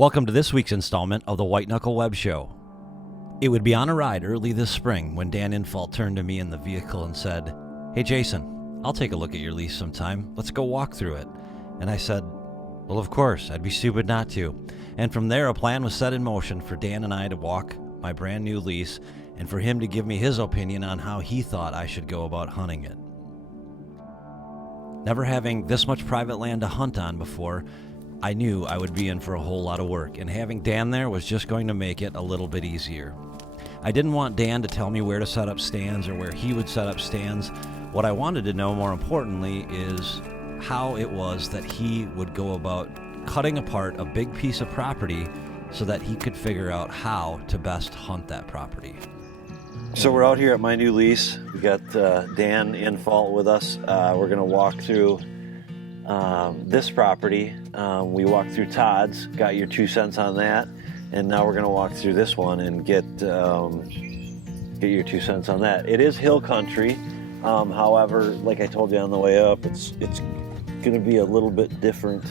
Welcome to this week's installment of the White Knuckle Web Show. It would be on a ride early this spring when Dan Infalt turned to me in the vehicle and said, "Hey Jason, I'll take a look at your lease sometime. Let's go walk through it." And I said, "Well, of course, I'd be stupid not to." And from there, a plan was set in motion for Dan and I to walk my brand new lease and for him to give me his opinion on how he thought I should go about hunting it. Never having this much private land to hunt on before, I knew I would be in for a whole lot of work, and having Dan there was just going to make it a little bit easier. I didn't want Dan to tell me where to set up stands or where he would set up stands. What I wanted to know, more importantly, is how it was that he would go about cutting apart a big piece of property so that he could figure out how to best hunt that property. So we're out here at my new lease. We got Dan Infalt with us. We're going to walk through this property. We walked through Todd's, got your 2 cents on that, and now we're going to walk through this one and get your 2 cents on that. It is hill country. However, like I told you on the way up, it's going to be a little bit different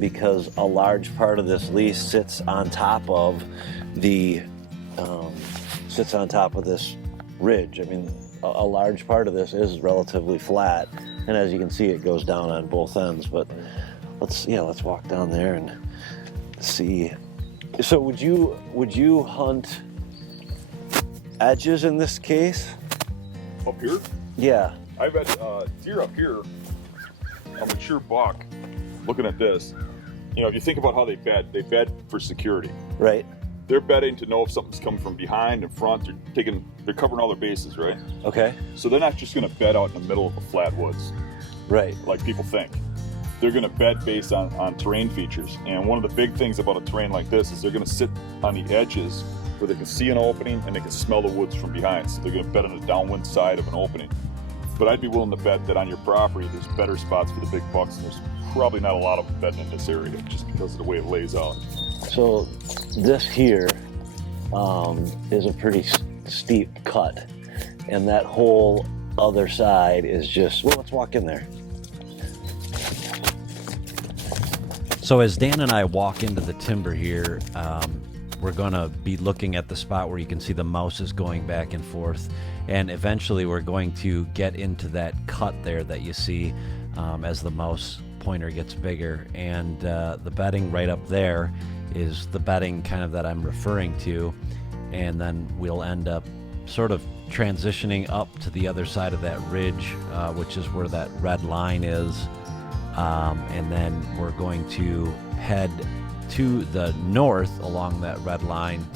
because a large part of this lease sits on top of this ridge. I mean, a large part of this is relatively flat, and as you can see, it goes down on both ends. But let's walk down there and see. So would you hunt edges in this case? Up here? Yeah. I've had deer up here, a mature buck. Looking at this, if you think about how they bed for security. Right. They're bedding to know if something's coming from behind and front. They're covering all their bases, right? Okay. So they're not just going to bed out in the middle of the flat woods, right? Like people think. They're going to bed based on terrain features. And one of the big things about a terrain like this is they're going to sit on the edges where they can see an opening and they can smell the woods from behind. So they're going to bed on the downwind side of an opening. But I'd be willing to bet that on your property, there's better spots for the big bucks, and there's probably not a lot of them bedding in this area just because of the way it lays out. So this here is a pretty steep cut, and that whole other side is just, well, let's walk in there. So as Dan and I walk into the timber here, we're going to be looking at the spot where you can see the mouses going back and forth, and eventually we're going to get into that cut there that you see as the mouse pointer gets bigger, and the bedding right up there is the bedding kind of that I'm referring to, and then we'll end up sort of transitioning up to the other side of that ridge, which is where that red line is, and then we're going to head to the north along that red line,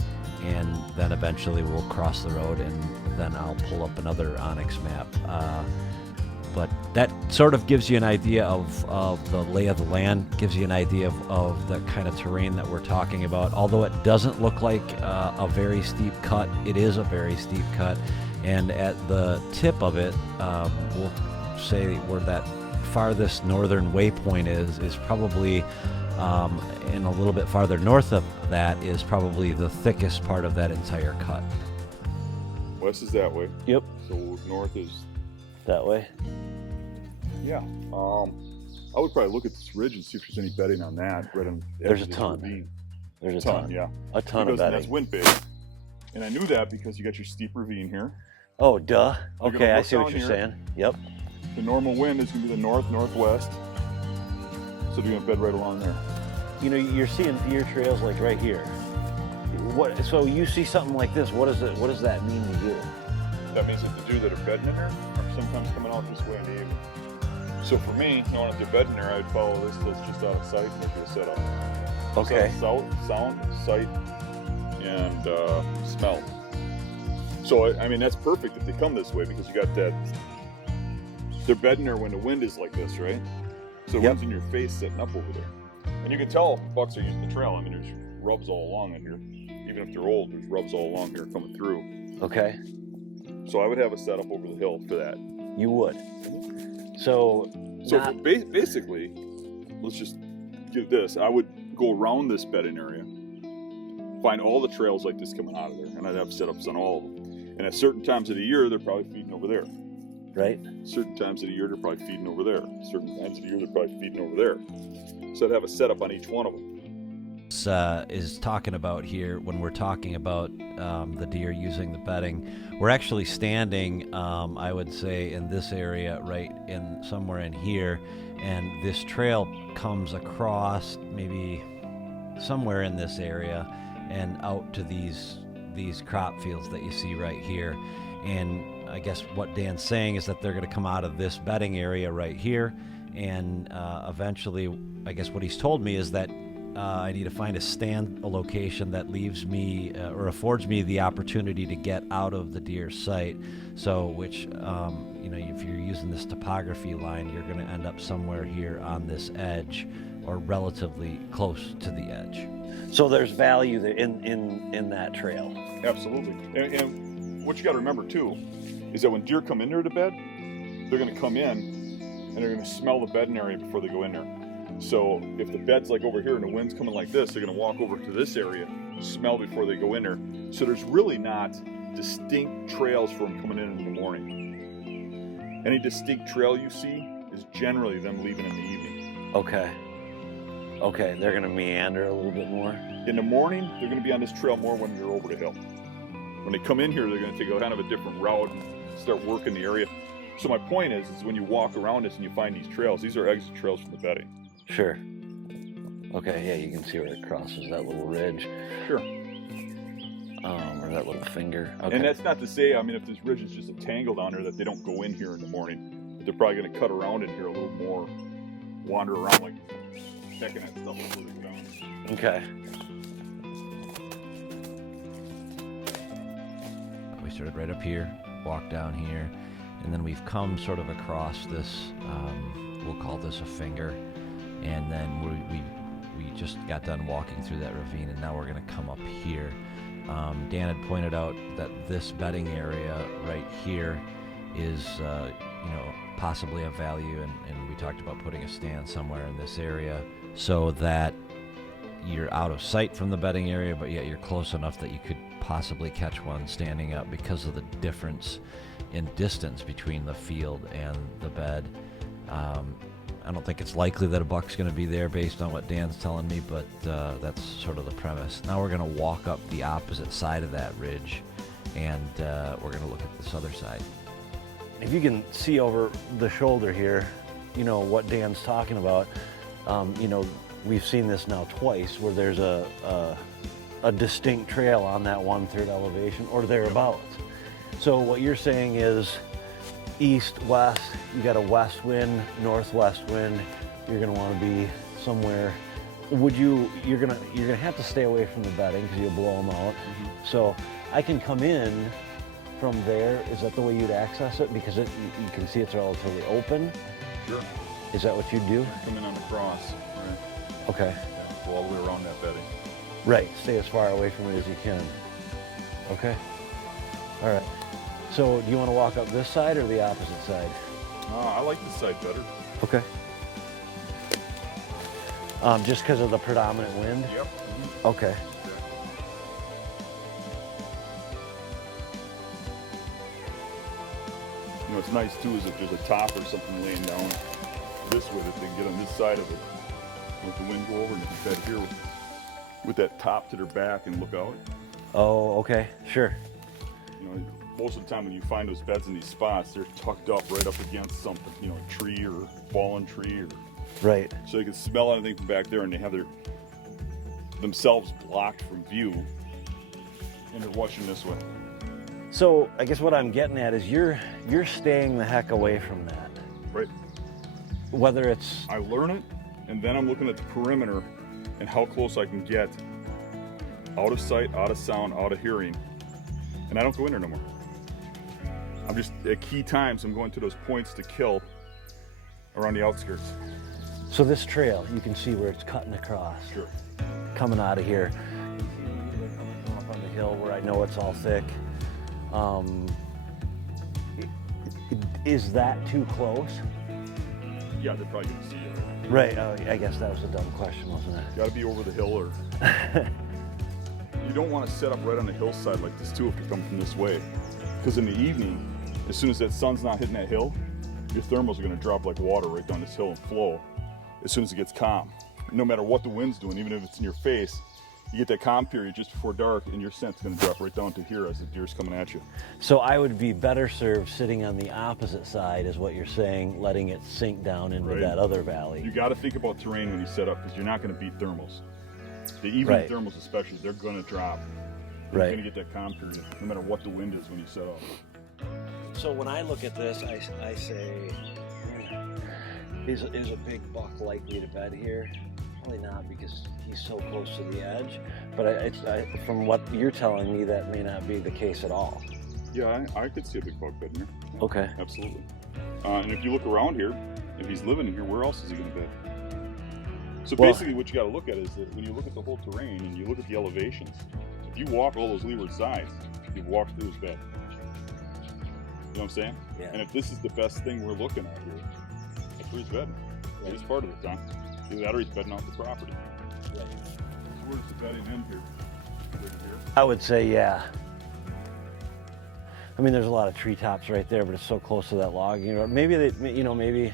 and then eventually we'll cross the road, and then I'll pull up another Onyx map. But that sort of gives you an idea of the lay of the land, gives you an idea of the kind of terrain that we're talking about. Although it doesn't look like a very steep cut, it is a very steep cut. And at the tip of it, we'll say where that farthest northern waypoint is probably, and a little bit farther north of that is probably the thickest part of that entire cut. West is that way. Yep. So north is that way. Yeah. I would probably look at this ridge and see if there's any bedding on that. Right on the There's a ton. There's a ton. Yeah. A ton of bedding. That's wind based. And I knew that because you got your steep ravine here. Oh, duh. Okay, I see what you're saying. Yep. The normal wind is going to be the north-northwest. So you're going to bed right along there. You're seeing deer trails like right here. So you see something like this, what does that mean to you? That means that the deer that are bedding in there are sometimes coming out this way in the evening. So for me, if they're bedding there, I'd follow this that's just out of sight and make a setup. Okay. Sound, sight, and smell. So that's perfect if they come this way because you got that. They're bedding there when the wind is like this, right? So the wind's in your face sitting up over there. And you can tell bucks are using the trail. There's rubs all along in here. Even if they're old, there's rubs all along here coming through. Okay. So I would have a setup over the hill for that. You would. So basically, let's just get this. I would go around this bedding area, find all the trails like this coming out of there, and I'd have setups on all of them. And at certain times of the year, they're probably feeding over there. Right. Certain times of the year, they're probably feeding over there. Certain times of the year, they're probably feeding over there. So I'd have a setup on each one of them. is talking about here when we're talking about the deer using the bedding. We're actually standing, I would say, in this area, right in somewhere in here, and this trail comes across maybe somewhere in this area and out to these crop fields that you see right here. And I guess what Dan's saying is that they're going to come out of this bedding area right here, and eventually, I guess what he's told me is that I need to find a location that leaves me or affords me the opportunity to get out of the deer's sight. So, which, if you're using this topography line, you're going to end up somewhere here on this edge or relatively close to the edge. So there's value there in that trail. Absolutely. And what you got to remember too is that when deer come in there to bed, they're going to come in and they're going to smell the bedding area before they go in there. So if the bed's like over here and the wind's coming like this, they're going to walk over to this area, smell before they go in there. So there's really not distinct trails for them coming in the morning. Any distinct trail you see is generally them leaving in the evening. Okay, they're going to meander a little bit more. In the morning, they're going to be on this trail more when they're over the hill. When they come in here, they're going to take a kind of a different route and start working the area. So my point is when you walk around this and you find these trails, these are exit trails from the bedding. Sure. Okay, yeah, you can see where it crosses that little ridge. Sure. Or that little finger. Okay. And that's not to say, if this ridge is just a tangle down there, that they don't go in here in the morning. But they're probably going to cut around in here a little more, wander around like checking that stuff before they go down. Okay. We started right up here, walked down here, and then we've come sort of across this, we'll call this a finger, and then we just got done walking through that ravine, and now we're going to come up here. Dan had pointed out that this bedding area right here is, possibly of value, and we talked about putting a stand somewhere in this area so that you're out of sight from the bedding area, but yet you're close enough that you could possibly catch one standing up because of the difference in distance between the field and the bed. I don't think it's likely that a buck's going to be there based on what Dan's telling me, but that's sort of the premise. Now we're going to walk up the opposite side of that ridge, and we're going to look at this other side. If you can see over the shoulder here, what Dan's talking about, we've seen this now twice where there's a distinct trail on that 1/3 elevation or thereabouts. So what you're saying is east, west, you got a west wind, northwest wind, you're gonna wanna be somewhere. You're gonna have to stay away from the bedding because you'll blow them out. Mm-hmm. So I can come in from there. Is that the way you'd access it? Because you can see it's relatively open. Sure. Is that what you'd do? Come in on the cross, right? Okay. Yeah, go all the way around that bedding. Right, stay as far away from it as you can. Okay. All right. So do you want to walk up this side or the opposite side? I like this side better. Okay. Just because of the predominant wind? Yep. Mm-hmm. Okay. What's nice too is if there's a top or something laying down this way that they can get on this side of it. Let the wind go over and they can bed here with that top to their back and look out. Oh, okay, sure. Most of the time when you find those beds in these spots, they're tucked up right up against something, a tree or fallen tree, or right. So they can smell anything from back there, and they have themselves blocked from view, and they're watching this way. So I guess what I'm getting at is you're staying the heck away from that. Right. Whether it's... I learn it, and then I'm looking at the perimeter and how close I can get out of sight, out of sound, out of hearing, and I don't go in there no more. I'm just, at key times, I'm going to those points to kill around the outskirts. So this trail, you can see where it's cutting across. Sure. Coming out of here. Coming up on the hill where I know it's all thick. Is that too close? Yeah, they're probably going to see you. Right, I guess that was a dumb question, wasn't it? Got to be over the hill, or you don't want to set up right on the hillside like this too if you're coming from this way. Because in the evening, as soon as that sun's not hitting that hill, your thermals are going to drop like water right down this hill and flow as soon as it gets calm. no matter what the wind's doing, even if it's in your face, you get that calm period just before dark, and your scent's going to drop right down to here as the deer's coming at you. So I would be better served sitting on the opposite side, is what you're saying, letting it sink down into that other valley. You got to think about terrain when you set up, because you're not going to beat thermals. The evening thermals especially, they're going to drop. You're going to get that calm period no matter what the wind is when you set up. So when I look at this, I say, is a big buck likely to bed here? Probably not, because he's so close to the edge. But from what you're telling me, that may not be the case at all. Yeah, I could see a big buck bedding here. Yeah, okay. Absolutely. And if you look around here, if he's living in here, where else is he going to bed? So basically what you got to look at is that when you look at the whole terrain and you look at the elevations, if you walk all those leeward sides, you've walked through his bed. You know what I'm saying? Yeah. And if this is the best thing we're looking at here, that's where he's bedding. Right. He's part of it, Tom. Either that or he's bedding off the property. Right. So where's the bedding in here? I would say, yeah. I mean, there's a lot of treetops right there, but it's so close to that logging road. Maybe maybe.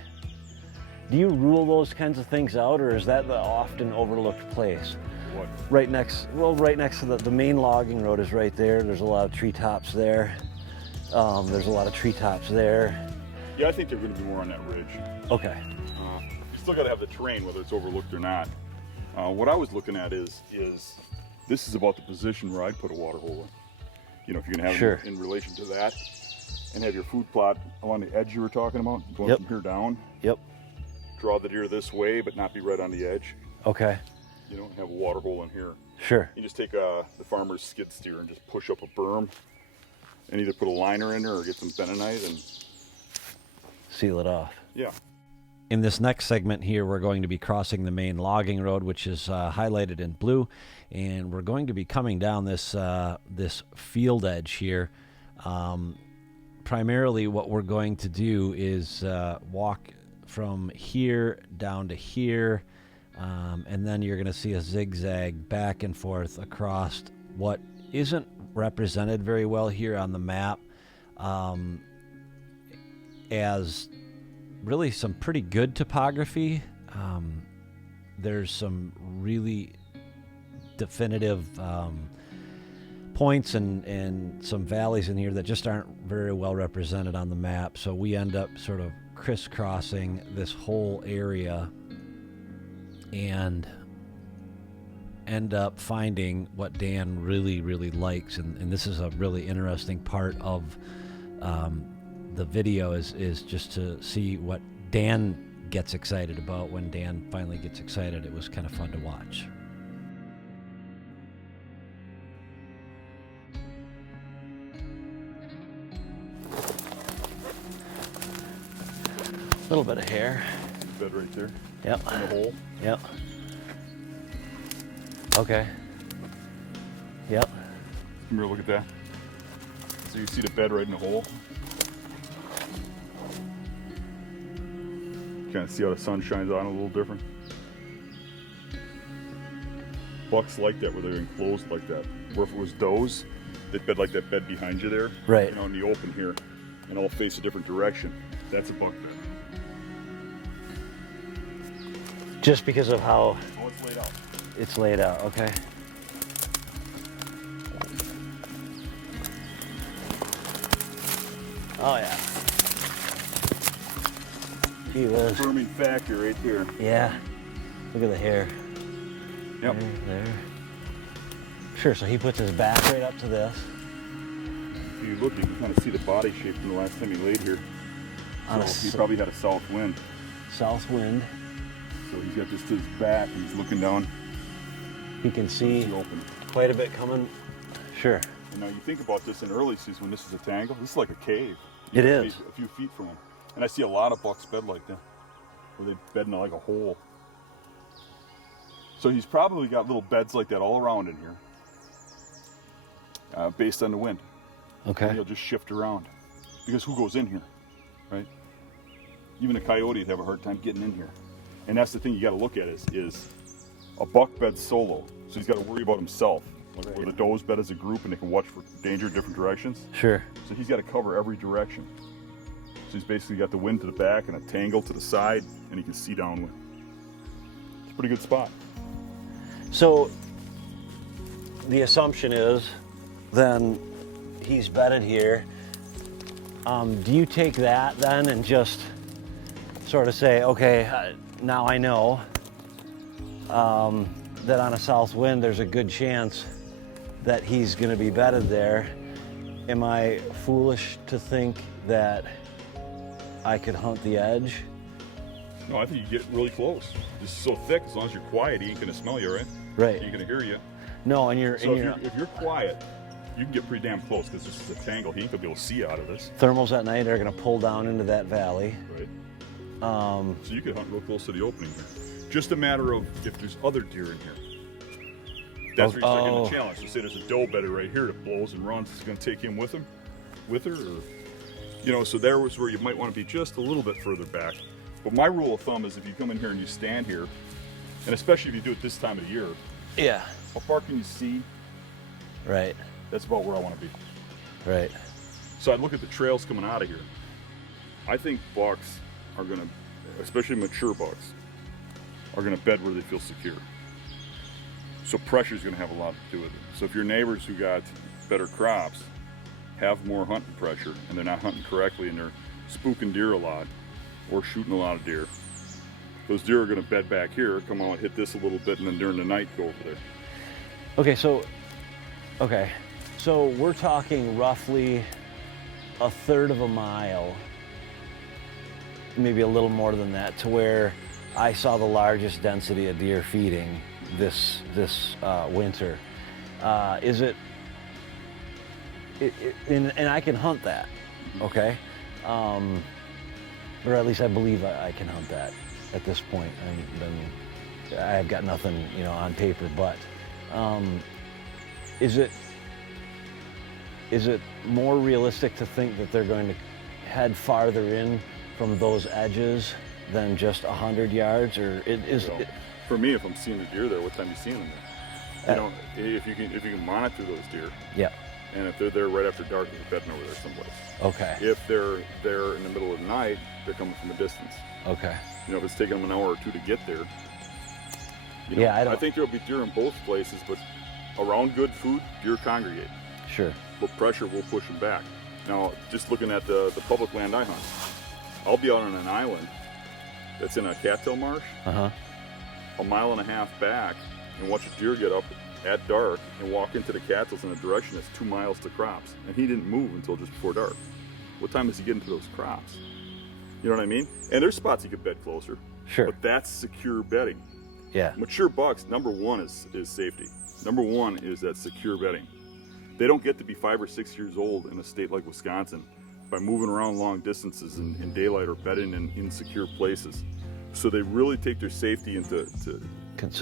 Do you rule those kinds of things out, or is that the often overlooked place? What? Right next to the main logging road is right there. There's a lot of treetops there. There's a lot of treetops there. Yeah, I think they're going to be more on that ridge. Okay. You still got to have the terrain, whether it's overlooked or not. What I was looking at is this is about the position where I'd put a water hole in. You know, if you're going to have it in relation to that, and have your food plot along the edge you were talking about, going from here down. Yep. Draw the deer this way, but not be right on the edge. Okay. You know, have a water hole in here. Sure. You just take the farmer's skid steer and just push up a berm, and either put a liner in there or get some bentonite and seal it off. Yeah. In this next segment here, we're going to be crossing the main logging road, which is highlighted in blue, and we're going to be coming down this this field edge here. Primarily what we're going to do is walk from here down to here, and then you're going to see a zigzag back and forth across what isn't represented very well here on the map as really some pretty good topography. There's some really definitive points and some valleys in here that just aren't very well represented on the map, so we end up sort of crisscrossing this whole area and end up finding what Dan really likes, and this is a really interesting part of the video is just to see what Dan gets excited about. When Dan finally gets excited, it was kind of fun to watch. A little bit of hair. Bed right there. Yep. In the hole. Yep. Okay. Yep. Come here, look at that. So you see the bed right in the hole. Kind of see how the sun shines on it a little different. Bucks like that, where they're enclosed like that. Where if it was does, they'd bed like that bed behind you there. Right. You know, in the open here, and all face a different direction. That's a buck bed. Just because of how Oh, it's laid out. it's laid out, okay. Oh yeah. He was. Confirming factor right there. Yeah. Look at the hair. Yep. There. Sure, so he puts his back right up to this. If you look, you can kind of see the body shape from the last time he laid here. So he probably had a south wind. South wind. So he's got this to his back, and he's looking down. He can see Open. quite a bit coming. Sure. And now you think about this in early season when this is a tangle. This is like a cave. It is. A few feet from him. And I see a lot of bucks bed like that, where they bed in like a hole. So he's probably got little beds like that all around in here, based on the wind. Okay. And he'll just shift around. Because who goes in here, right? Even a coyote would have a hard time getting in here. And that's the thing you got to look at is a buck bed solo. So he's got to worry about himself. Like where the does bed as a group and they can watch for danger in different directions. Sure. So he's got to cover every direction. So he's basically got the wind to the back and a tangle to the side, and he can see downwind. It's pretty good spot. So the assumption is then he's bedded here. Do you take that then and just sort of say, okay, now I know that on a south wind there's a good chance that he's going to be bedded there? Am I foolish to think that I could hunt the edge? No, I think you get really close. This is so thick, as long as you're quiet, he ain't gonna smell you, right? Right. He ain't gonna hear you. No, and So if you're quiet, you can get pretty damn close because this is a tangle. He ain't gonna be able to see you out of this. thermals at night are going to pull down into that valley. Right. So you could hunt real close to the opening here. Just a matter of if there's other deer in here. That's where you're taking the challenge. You say there's a doe bedded right here that blows and runs. It's gonna take him with her, or so there was where you might want to be just a little bit further back. But my rule of thumb is if you come in here and you stand here, and especially if you do it this time of the year, Yeah. how far can you see? Right. That's about where I want to be. Right. So I look at the trails coming out of here. I think bucks are going to, especially mature bucks, are going to bed where they feel secure. So pressure is going to have a lot to do with it. So if your neighbors who got better crops have more hunting pressure and they're not hunting correctly and they're spooking deer a lot or shooting a lot of deer, those deer are going to bed back here, come out, hit this a little bit, and then during the night go over there. Okay, so we're talking roughly a third of a mile, maybe a little more than that, to where I saw the largest density of deer feeding this winter. Is it, and I can hunt that, okay? Or at least I believe I can hunt that at this point. I've got nothing, on paper, but is it more realistic to think that they're going to head farther in from those edges than just 100 yards, or For me, if I'm seeing the deer there, what time are you seeing them there? If you can monitor those deer. Yeah. And if they're there right after dark, they're bedding over there someplace. Okay. If they're there in the middle of the night, they're coming from a distance. Okay. If it's taking them an hour or two to get there. I think there'll be deer in both places, but around good food, deer congregate. Sure. But pressure will push them back. Now, just looking at the public land I hunt, I'll be out on an island that's in a cattail marsh, a mile and a half back, and watch a deer get up at dark and walk into the cattails in a direction that's 2 miles to crops. And he didn't move until just before dark. What time is he getting to those crops? You know what I mean? And there's spots you could bed closer. Sure. But that's secure bedding. Yeah. Mature bucks, number one is safety. Number one is that secure bedding. They don't get to be 5 or 6 years old in a state like Wisconsin by moving around long distances in daylight or bedding in insecure places. So they really take their safety into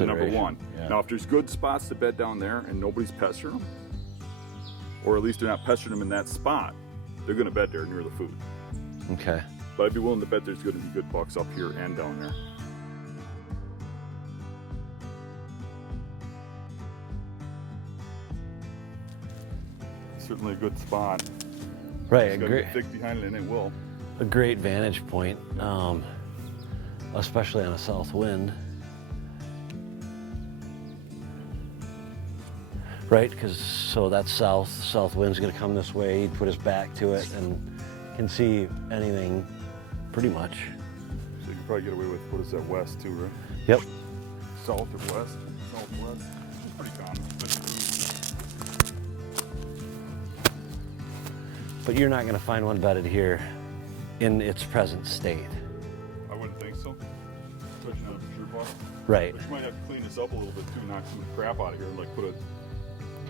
number one. Yeah. Now, if there's good spots to bed down there and nobody's pestering them, or at least they're not pestering them in that spot, they're going to bed there near the food. Okay. But I'd be willing to bet there's going to be good bucks up here and down there. Certainly a good spot. Right. It's got to be thick behind it, and it will. A great vantage point, especially on a south wind. Right, because that south wind's going to come this way. He'd put his back to it and can see anything, pretty much. So you can probably get away with, what is that, west too, right? Yep. South or west? Southwest. It's pretty common. But you're not going to find one bedded here in its present state. I wouldn't think so. Touching on a mature buck. Right. But you might have to clean this up a little bit too, knock some crap out of here, like put a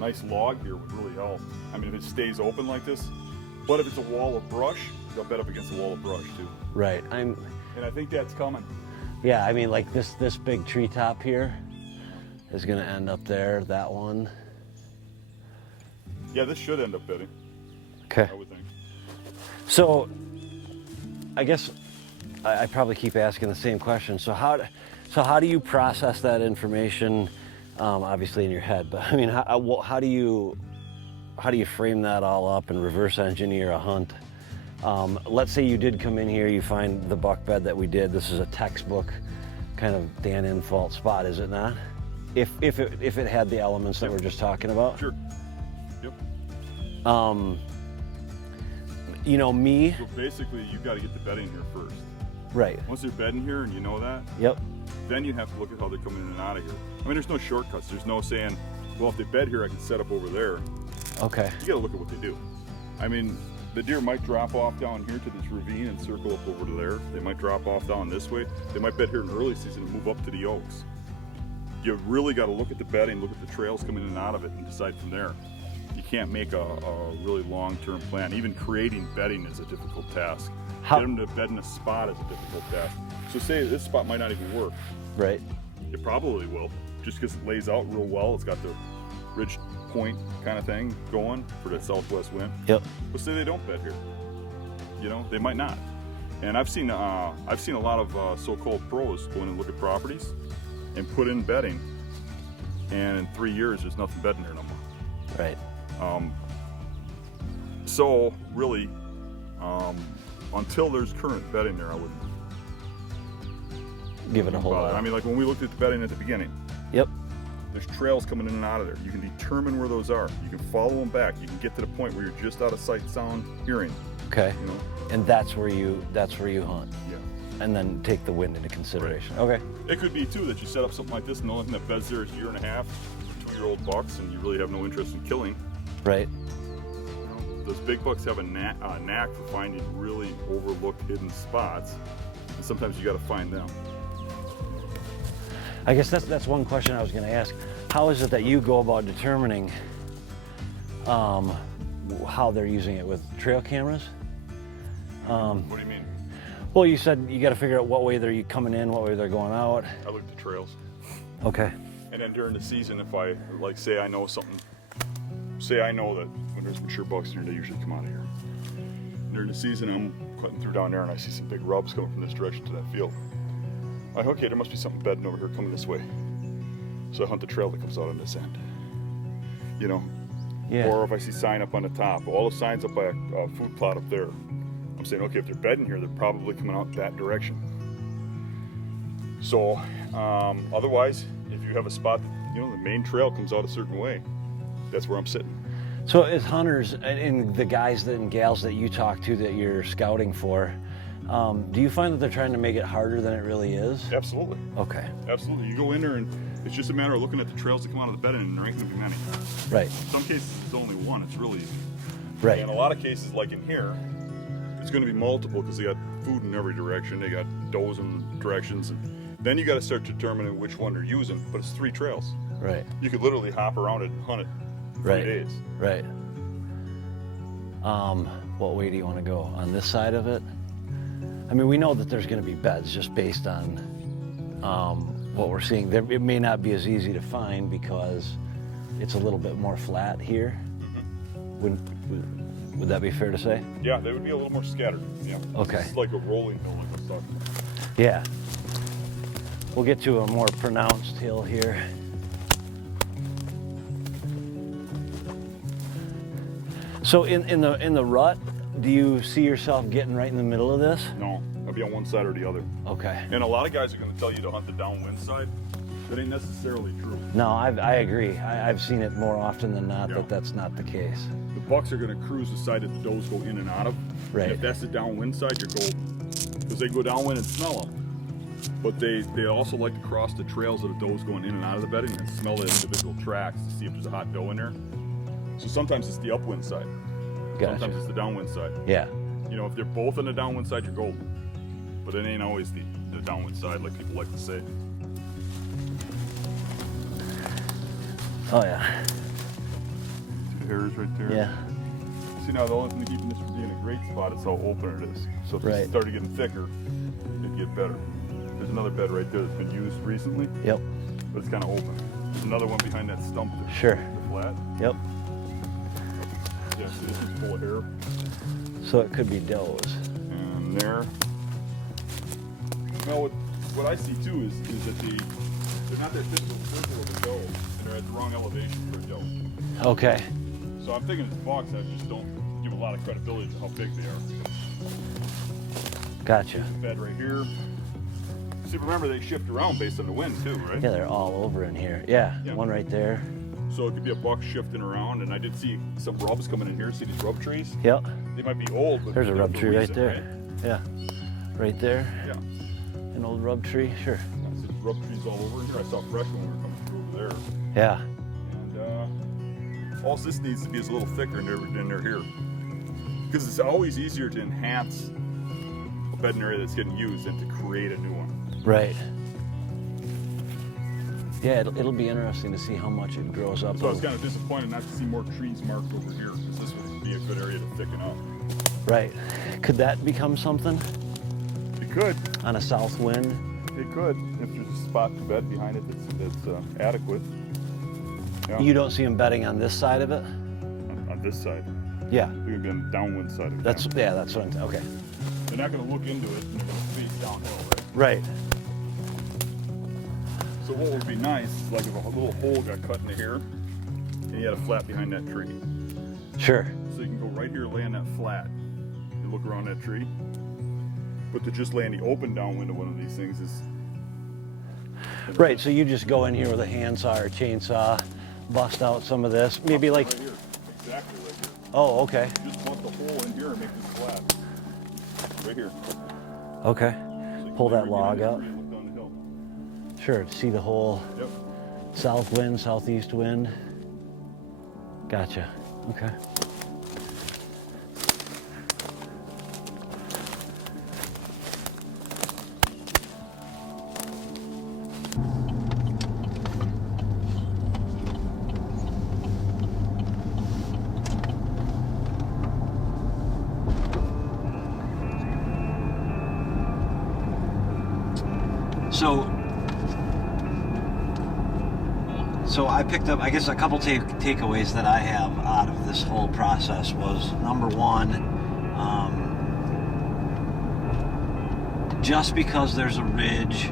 nice log here would really help. I mean, if it stays open like this, but if it's a wall of brush, they'll bed up against a wall of brush too. Right. And I think that's coming. Yeah, I mean, like this big treetop here is going to end up there, that one. Yeah, this should end up bedding. Okay. I would think. So, I guess I probably keep asking the same question. So how do you process that information? Obviously in your head, but I mean, how do you frame that all up and reverse engineer a hunt? Let's say you did come in here, you find the buck bed that we did. This is a textbook kind of Dan in fault spot, is it not? If it had the elements that we're just talking about. Sure. Yep. You know me. So basically, you've got to get the bedding here first. Right. Once they're bedding here and you know that, Yep. then you have to look at how they're coming in and out of here. I mean, there's no shortcuts. There's no saying, well, if they bed here, I can set up over there. Okay. You got to look at what they do. I mean, the deer might drop off down here to this ravine and circle up over to there. They might drop off down this way. They might bed here in early season and move up to the oaks. You really got to look at the bedding, look at the trails coming in and out of it, and decide from there. You can't make a really long-term plan. Even creating bedding is a difficult task. How- Get them to bed in a spot is a difficult task. So say this spot might not even work. Right. It probably will, just because it lays out real well. It's got the ridge point kind of thing going for the southwest wind. Yep. But say they don't bed here, you know, they might not. And I've seen a lot of so-called pros go in and look at properties and put in bedding, and in 3 years there's nothing bedding there no more. Right. So really, until there's current bedding there, I wouldn't Give it a whole bother. lot. I mean, like when we looked at the bedding at the beginning, Yep. there's trails coming in and out of there. You can determine where those are. You can follow them back. You can get to the point where you're just out of sight, sound, hearing. Okay. You know. And that's where you hunt, Yeah. and then take the wind into consideration. Okay. It could be too that you set up something like this and the only thing that beds there is 1.5 years, 2-year-old bucks, and you really have no interest in killing. Right. You know, those big bucks have a knack for finding really overlooked, hidden spots, and sometimes you got to find them. I guess that's one question I was going to ask. How is it that you go about determining how they're using it with trail cameras? What do you mean? Well, you said you got to figure out what way they're coming in, what way they're going out. I look at the trails. Okay. And then during the season, if I, like, say I know something, say I know that when there's mature bucks in here, they usually come out of here. During the season, I'm cutting through down there and I see some big rubs coming from this direction to that field. I'm like, okay, there must be something bedding over here coming this way. So I hunt the trail that comes out on this end. You know? Yeah. Or if I see sign up on the top, all the signs up by a food plot up there, I'm saying, okay, if they're bedding here, they're probably coming out that direction. So, otherwise, if you have a spot that, you know, the main trail comes out a certain way, that's where I'm sitting. So as hunters and the guys and gals that you talk to that you're scouting for, do you find that they're trying to make it harder than it really is? Absolutely. Okay. Absolutely. You go in there and it's just a matter of looking at the trails that come out of the bedding, and there ain't gonna be many. Right. In some cases, it's only one. It's really easy. Right. And a lot of cases, like in here, it's gonna be multiple because they got food in every direction. They got does in directions. And then you got to start determining which one they're using, but it's 3 trails. Right. You could literally hop around it and hunt it for 3 Right. days. Right. What way do you want to go? On this side of it? I mean, we know that there's going to be beds just based on what we're seeing. It may not be as easy to find because it's a little bit more flat here. Mm-hmm. Would that be fair to say? Yeah, they would be a little more scattered. Yeah. Okay. It's like a rolling hill, like I was talking about. Yeah. We'll get to a more pronounced hill here. So in the rut, do you see yourself getting right in the middle of this? No, I'll be on one side or the other. Okay. And a lot of guys are going to tell you to hunt the downwind side. That ain't necessarily true. No, I agree. I've seen it more often than not Yeah. that's not the case. The bucks are going to cruise the side that the does go in and out of. Right. And if that's the downwind side, you're golden. Because they go downwind and smell them. But they also like to cross the trails of the does going in and out of the bedding and smell the individual tracks to see if there's a hot doe in there. So sometimes it's the upwind side. Gotcha. Sometimes it's the downwind side. Yeah. You know, if they're both on the downwind side, you're golden. But it ain't always the downwind side like people like to say. Oh yeah. See the hairs right there? Yeah. See, now the only thing keeping this from being a great spot is how open it is. So if Right. it started getting thicker, it'd get better. There's another bed right there that's been used recently, Yep. but it's kind of open. There's another one behind that stump there. Sure. The flat. Yep. Yeah, see, this is full of hair. So it could be does. And there. Now, what I see too is that they're not that typical circle of a doe, and they're at the wrong elevation for a doe. Okay. So I'm thinking it's bucks. I just don't give a lot of credibility to how big they are. Gotcha. Bed right here. See, remember they shift around based on the wind too, right? Yeah, they're all over in here. Yeah, Yeah. one right there. So it could be a buck shifting around, and I did see some rubs coming in here. See these rub trees? Yep. They might be old, but There's a they're rub for tree right reason, there. Yeah. Right there. Yeah. An old rub tree. Sure. I see rub trees all over here. I saw fresh when we were coming through over there. Yeah. And all this needs to be is a little thicker than they're here. Because it's always easier to enhance a bedding area that's getting used than to create a new one. Right. Yeah, it'll be interesting to see how much it grows up. So I was kind of disappointed not to see more trees marked over here, because this would be a good area to thicken up. Right. Could that become something It could. on a south wind? It could, if there's a spot to bed behind it that's adequate. Yeah. You don't see them bedding on this side of it? On this side. Yeah. They're going to be on the downwind side of it. That's what I'm. Okay. They're not going to look into it, and they're going to face downhill, Right. right? So what would be nice is like if a little hole got cut into here, and you had a flat behind that tree. Sure. So you can go right here, lay on that flat, and look around that tree. But to just lay in the open downwind of one of these things is... Right. So you just go in here with a handsaw or chainsaw, bust out some of this, maybe like. Right here. Exactly right here. Oh, okay. Just bust a hole in here and make this flat. Right here. Okay. So you can Pull lay that right log behind that up. tree and look down the hill. Sure. See the whole Yep. south wind, southeast wind. Gotcha. Okay. So I picked up, I guess, a couple takeaways that I have out of this whole process was, number one, just because there's a ridge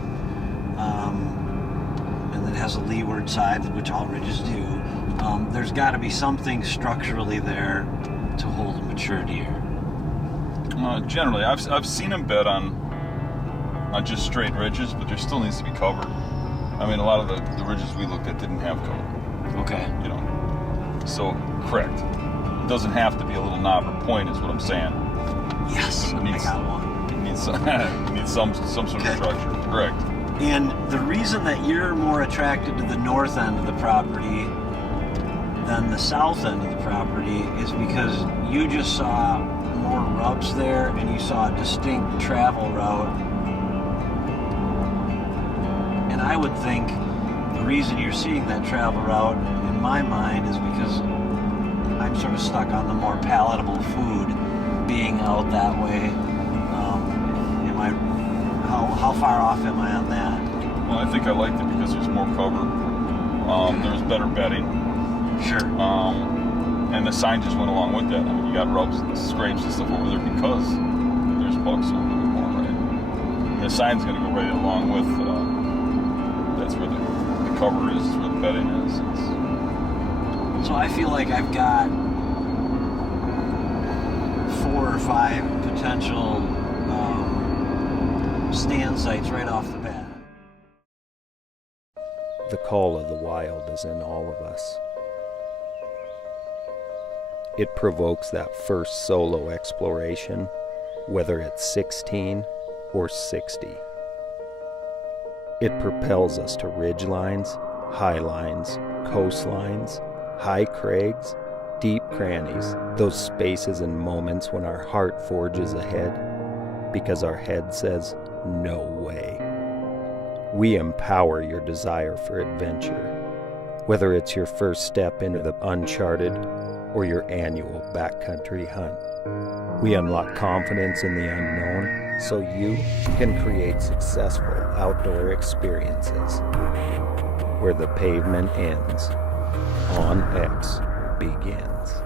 and it has a leeward side, which all ridges do, there's got to be something structurally there to hold a mature deer. Generally, I've seen them bed on just straight ridges, but there still needs to be cover. I mean, a lot of the ridges we looked at didn't have cover. Okay. You know, so correct. It doesn't have to be a little knob or point, is what I'm saying. Yes, But it needs, I got one. It needs some sort of structure. Correct. And the reason that you're more attracted to the north end of the property than the south end of the property is because you just saw more rubs there and you saw a distinct travel route. And I would think the reason you're seeing that travel route in my mind is because I'm sort of stuck on the more palatable food being out that way. How far off am I on that? Well, I think I liked it because there's more cover. There's better bedding. Sure. And the sign just went along with that. I mean, you got rubs and scrapes and stuff over there because there's bucks over there more, right? And the sign's going to go right along with, that's where the cover is, where the bedding is. So I feel like I've got 4 or 5 potential stand sites right off the bat. The call of the wild is in all of us. It provokes that first solo exploration, whether it's 16 or 60. It propels us to ridge lines, high lines, coastlines, high crags, deep crannies, those spaces and moments when our heart forges ahead because our head says, no way. We empower your desire for adventure, whether it's your first step into the uncharted or your annual backcountry hunt. We unlock confidence in the unknown so you can create successful outdoor experiences where the pavement ends, On X begins.